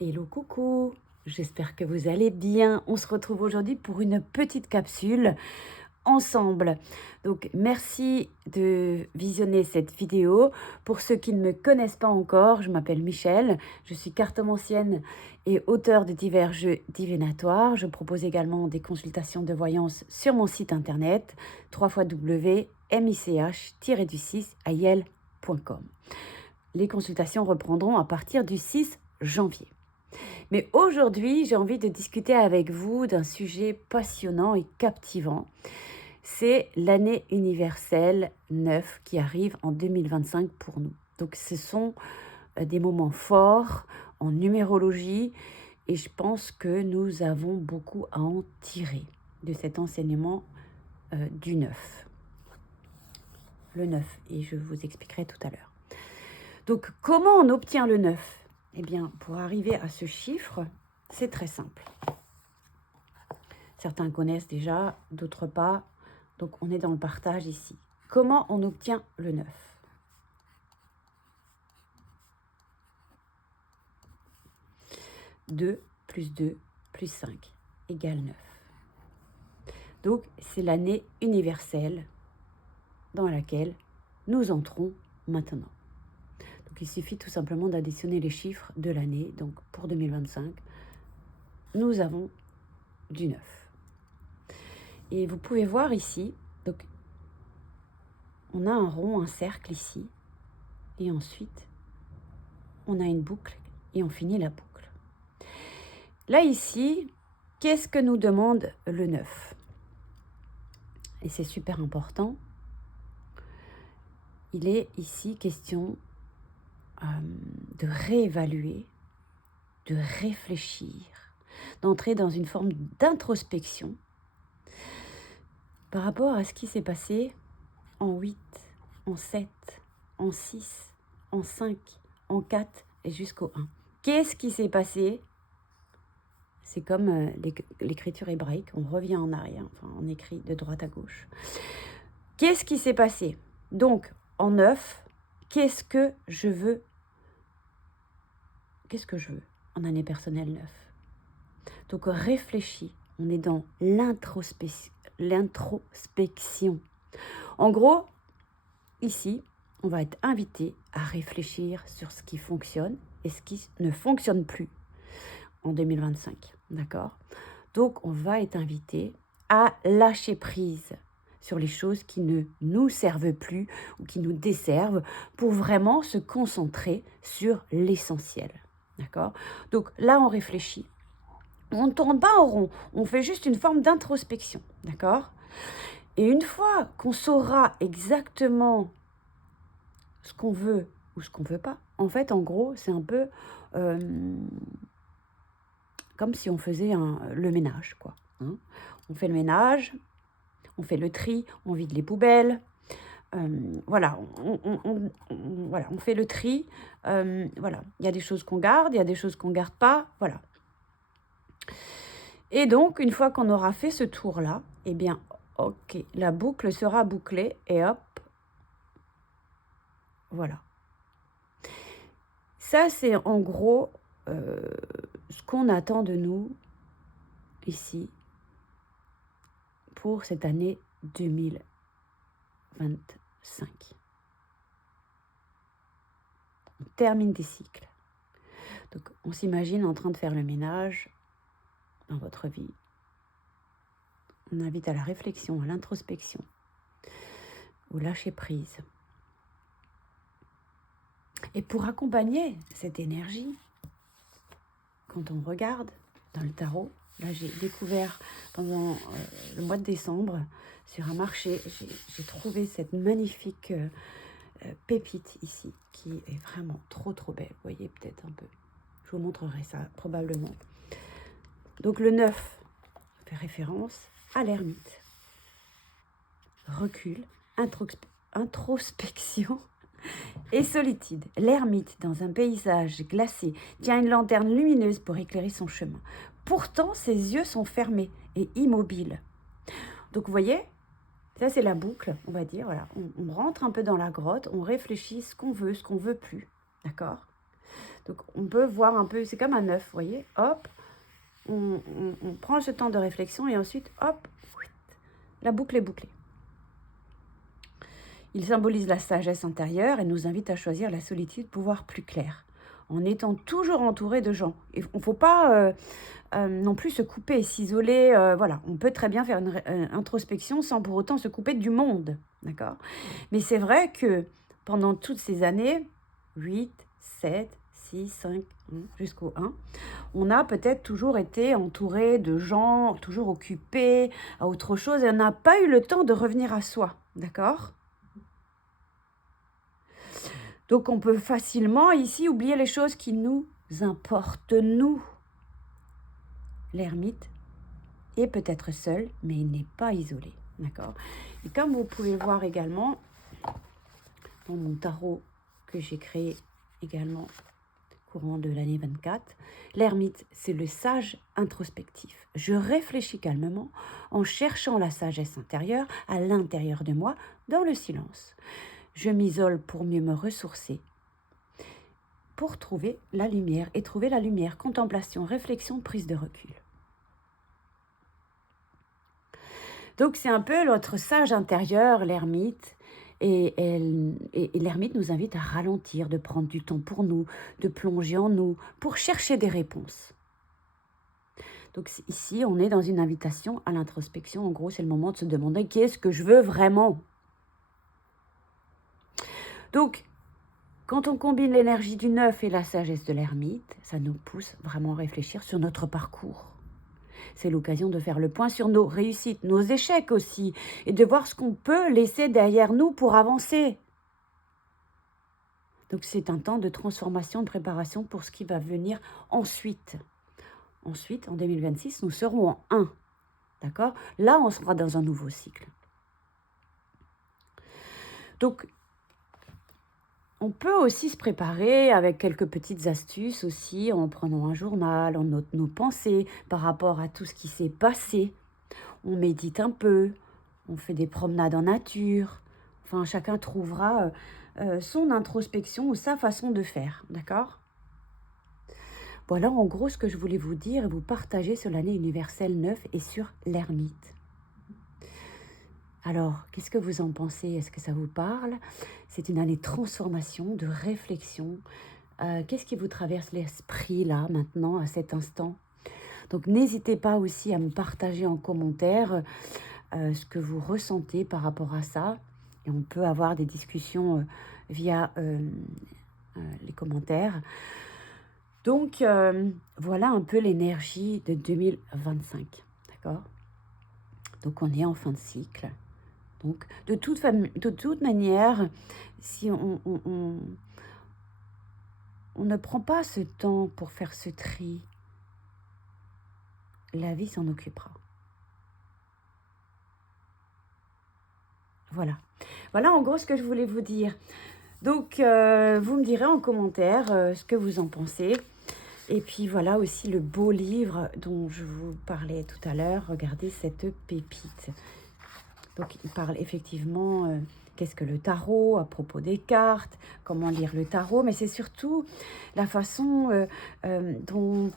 Hello, coucou, j'espère que vous allez bien. On se retrouve aujourd'hui pour une petite capsule ensemble. Donc, merci de visionner cette vidéo. Pour ceux qui ne me connaissent pas encore, je m'appelle Michel, je suis cartomancienne et auteure de divers jeux divinatoires. Je propose également des consultations de voyance sur mon site internet www.mich-du6ayel.com. Les consultations reprendront à partir du 6 janvier. Mais aujourd'hui, j'ai envie de discuter avec vous d'un sujet passionnant et captivant. C'est l'année universelle 9 qui arrive en 2025 pour nous. Donc ce sont des moments forts en numérologie et je pense que nous avons beaucoup à en tirer de cet enseignement du 9. Le 9, et je vous expliquerai tout à l'heure. Donc comment on obtient le 9 ? Eh bien, pour arriver à ce chiffre, c'est très simple. Certains connaissent déjà, d'autres pas. Donc, on est dans le partage ici. Comment on obtient le 9 ? 2 plus 2 plus 5 égale 9. Donc, c'est l'année universelle dans laquelle nous entrons maintenant. Donc, il suffit tout simplement d'additionner les chiffres de l'année. Donc, pour 2025, nous avons du 9. Et vous pouvez voir ici, donc, on a un rond, un cercle ici. Et ensuite, on a une boucle et on finit la boucle. Là, ici, qu'est-ce que nous demande le 9 ? Et c'est super important. Il est ici question de réévaluer, de réfléchir, d'entrer dans une forme d'introspection par rapport à ce qui s'est passé en 8, en 7, en 6, en 5, en 4 et jusqu'au 1. Qu'est-ce qui s'est passé ? C'est comme l'écriture hébraïque, on revient en arrière, enfin on écrit de droite à gauche. Qu'est-ce qui s'est passé ? Donc, en 9, qu'est-ce que je veux ? Qu'est-ce que je veux en année personnelle 9 ? Donc, réfléchis, on est dans l'introspection. En gros, ici, on va être invité à réfléchir sur ce qui fonctionne et ce qui ne fonctionne plus en 2025, d'accord ? Donc, on va être invité à lâcher prise sur les choses qui ne nous servent plus ou qui nous desservent pour vraiment se concentrer sur l'essentiel, d'accord ? Donc là, on réfléchit. On ne tourne pas en rond, on fait juste une forme d'introspection, d'accord ? Et une fois qu'on saura exactement ce qu'on veut ou ce qu'on ne veut pas, en fait, en gros, c'est un peu comme si on faisait le ménage, quoi. Hein. On fait le ménage, on fait le tri, on vide les poubelles. Voilà, on fait le tri. Voilà, il y a des choses qu'on garde, il y a des choses qu'on ne garde pas. Voilà. Et donc, une fois qu'on aura fait ce tour-là, eh bien, ok, la boucle sera bouclée et hop, voilà. Ça, c'est en gros ce qu'on attend de nous ici pour cette année 2025. On termine des cycles. Donc, on s'imagine en train de faire le ménage dans votre vie. On invite à la réflexion, à l'introspection, au lâcher-prise. Et pour accompagner cette énergie, quand on regarde dans le tarot, là j'ai découvert pendant le mois de décembre, sur un marché, j'ai trouvé cette magnifique pépite ici, qui est vraiment trop belle. Vous voyez peut-être un peu. Je vous montrerai ça probablement. Donc le 9 fait référence à l'ermite. Recul, introspection et solitude. L'ermite, dans un paysage glacé, tient une lanterne lumineuse pour éclairer son chemin. Pourtant, ses yeux sont fermés et immobiles. Donc, vous voyez, ça c'est la boucle, on va dire. Voilà. On rentre un peu dans la grotte, on réfléchit ce qu'on veut plus. D'accord ? Donc, on peut voir un peu, c'est comme un œuf, vous voyez, hop, on prend ce temps de réflexion et ensuite, hop, la boucle est bouclée. Il symbolise la sagesse intérieure et nous invite à choisir la solitude pour voir plus clair, en étant toujours entouré de gens. Il ne faut pas non plus se couper, s'isoler. Voilà, on peut très bien faire une introspection sans pour autant se couper du monde, d'accord? Mais c'est vrai que pendant toutes ces années, 8, 7, 6, 5, jusqu'au 1, on a peut-être toujours été entouré de gens, toujours occupés à autre chose, et on n'a pas eu le temps de revenir à soi, d'accord? Donc on peut facilement ici oublier les choses qui nous importent, nous. L'ermite est peut-être seul, mais il n'est pas isolé, d'accord? Et comme vous pouvez voir également, dans mon tarot que j'ai créé également courant de l'année 24, l'ermite, c'est le sage introspectif. Je réfléchis calmement en cherchant la sagesse intérieure à l'intérieur de moi, dans le silence. Je m'isole pour mieux me ressourcer, pour trouver la lumière. Et trouver la lumière, contemplation, réflexion, prise de recul. Donc c'est un peu notre sage intérieur, l'ermite. Et l'ermite nous invite à ralentir, de prendre du temps pour nous, de plonger en nous, pour chercher des réponses. Donc ici, on est dans une invitation à l'introspection. En gros, c'est le moment de se demander qu'est-ce que je veux vraiment. Donc, quand on combine l'énergie du neuf et la sagesse de l'ermite, ça nous pousse vraiment à réfléchir sur notre parcours. C'est l'occasion de faire le point sur nos réussites, nos échecs aussi, et de voir ce qu'on peut laisser derrière nous pour avancer. Donc c'est un temps de transformation, de préparation pour ce qui va venir ensuite. Ensuite, en 2026, nous serons en 1. D'accord? Là, on sera dans un nouveau cycle. Donc, on peut aussi se préparer avec quelques petites astuces aussi, en prenant un journal, en note nos pensées par rapport à tout ce qui s'est passé. On médite un peu, on fait des promenades en nature. Enfin, chacun trouvera son introspection ou sa façon de faire, d'accord? Voilà en gros ce que je voulais vous dire et vous partager sur l'année universelle 9 et sur l'ermite. Alors, qu'est-ce que vous en pensez? Est-ce que ça vous parle? C'est une année de transformation, de réflexion. Qu'est-ce qui vous traverse l'esprit là, maintenant, à cet instant? Donc, n'hésitez pas aussi à me partager en commentaire ce que vous ressentez par rapport à ça. Et on peut avoir des discussions via les commentaires. Donc, voilà un peu l'énergie de 2025, d'accord? Donc, on est en fin de cycle. Donc, de toute manière, si on ne prend pas ce temps pour faire ce tri, la vie s'en occupera. Voilà. Voilà en gros ce que je voulais vous dire. Donc, vous me direz en commentaire ce que vous en pensez. Et puis voilà aussi le beau livre dont je vous parlais tout à l'heure. Regardez cette pépite. Donc, il parle effectivement qu'est-ce que le tarot, à propos des cartes, comment lire le tarot, mais c'est surtout la façon dont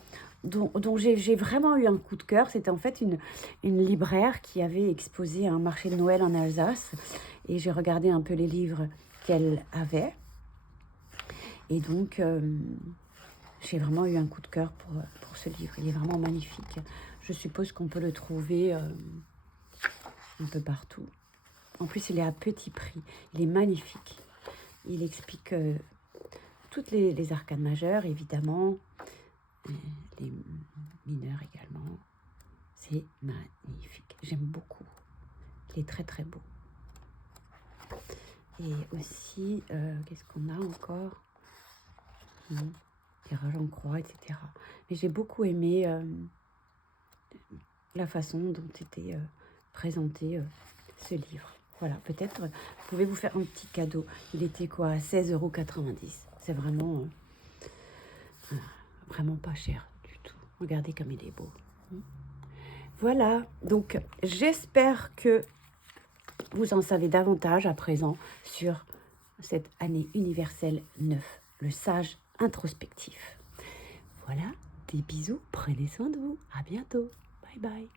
j'ai vraiment eu un coup de cœur. C'était en fait une libraire qui avait exposé un marché de Noël en Alsace, et j'ai regardé un peu les livres qu'elle avait. Et donc, j'ai vraiment eu un coup de cœur pour ce livre. Il est vraiment magnifique. Je suppose qu'on peut le trouver un peu partout. En plus, il est à petit prix. Il est magnifique. Il explique toutes les arcanes majeures, évidemment. Les mineurs également. C'est magnifique. J'aime beaucoup. Il est très, très beau. Et aussi, qu'est-ce qu'on a encore? Tirage en croix, etc. Mais j'ai beaucoup aimé la façon dont était présenté ce livre. Voilà, peut-être vous pouvez vous faire un petit cadeau. Il était quoi? À 16,90 €. C'est vraiment, vraiment pas cher du tout. Regardez comme il est beau. Voilà, donc j'espère que vous en savez davantage à présent sur cette année universelle 9, le sage introspectif. Voilà, des bisous, prenez soin de vous, à bientôt, bye bye.